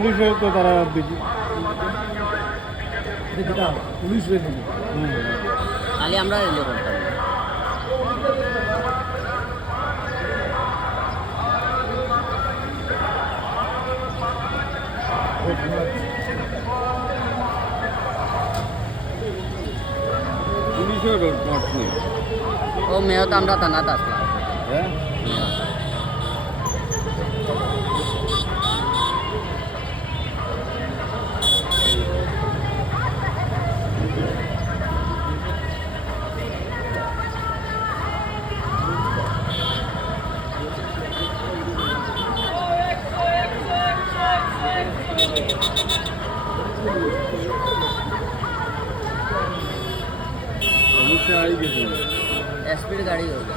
পুলিশের তো তারা বেশি পুলিশ খালি আমরা রিলে করতাম না। পুলিশের মাঠ নেই। ও মেয়ত আমরা থানাত আসলাম। হ্যাঁ সমস্যা आई গেছে। एसपी गाड़ी हो गई।